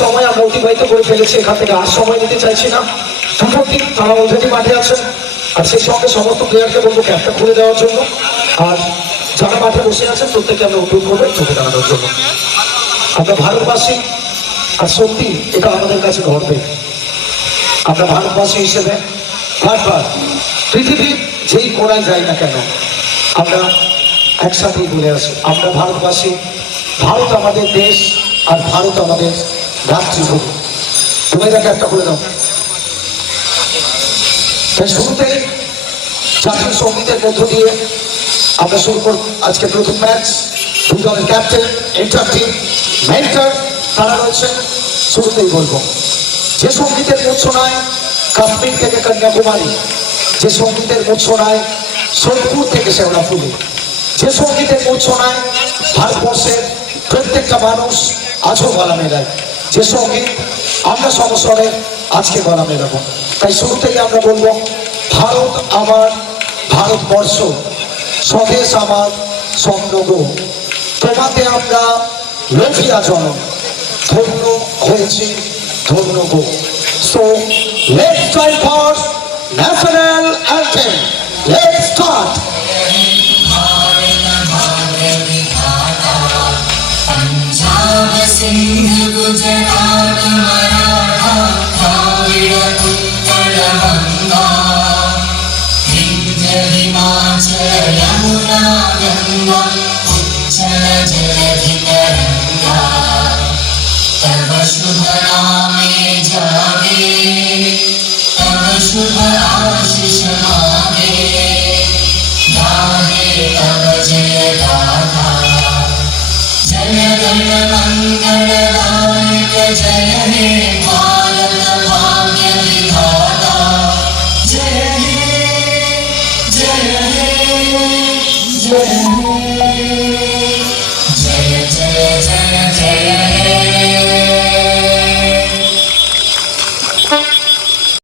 সময় আমরা অতিবাহিত করে ফেলেছি, এখান থেকে আর সময় নিতে চাইছি না। দুপুর দিন তারা অলরেডি মাঠে আছেন, আর সেই সঙ্গে সমস্ত প্লেয়ারকে বলবো ক্যাপটা খুলে দেওয়ার জন্য। আর যারা মাঠে বসে আছেন প্রত্যেকে আমরা অনুরোধ করবো চোখে দাঁড়ানোর জন্য। আমরা ভারতবাসী, আর সত্যি এটা আমাদের কাছে গর্বে। আমরা ভারতবাসী হিসেবে বারবার পৃথিবীর যেই কোণায় যাই না কেন আমরা একসাথেই বলে আসি, আমরা ভারতবাসী, ভারত আমাদের দেশ, আর ভারত আমাদের রাষ্ট্রভূমি। তুমি তাকে একটা করে দাও। তাই শুরুতেই জাতীয় সঙ্গীতের মধ্য দিয়ে আমরা শুরু করব আজকে প্রথম ম্যাচ। দুই দলের ক্যাপ্টেন, ইন্টার টিম, মেন্টর তারা রয়েছেন। শুরুতেই বলবো যে সঙ্গীতের মূর্ছনায় কাশ্মীর থেকে কন্যাকুমারী, যে সঙ্গীতের মূর্ছনায় সোদপুর থেকে শেওড়াফুলি, যে সঙ্গীতের মূর্ছনায় ভারতবর্ষের প্রত্যেকটা মানুষ আজও গলা মেলায়, যে সঙ্গীত আমরা সমস্বরে আজকে গলা মেলাবো। তাই শুরুতেই আমরা বলবো ভারত আমার, ভারতবর্ষ স্বদেশ আমার স্বপ্নগো, তোমাতে আমরা লভিয়া জনম, ধন্য হয়েছি ধন্য গো। So let's try for national anthem, let's start. Sindh Gujarat Maratha Dravida Utkal Ganga, Vindhya Himachal Yamuna Ganga, उच्चल जलधि तरंगा। तव शुभ नामे जागे, तव शुभ आशीष मागे, गाहे तव जय गाथा। जय गण मंगलदायक जय हे भारत भाग्य विधाता, जय हे जय हे जय हे, जय जय जय जय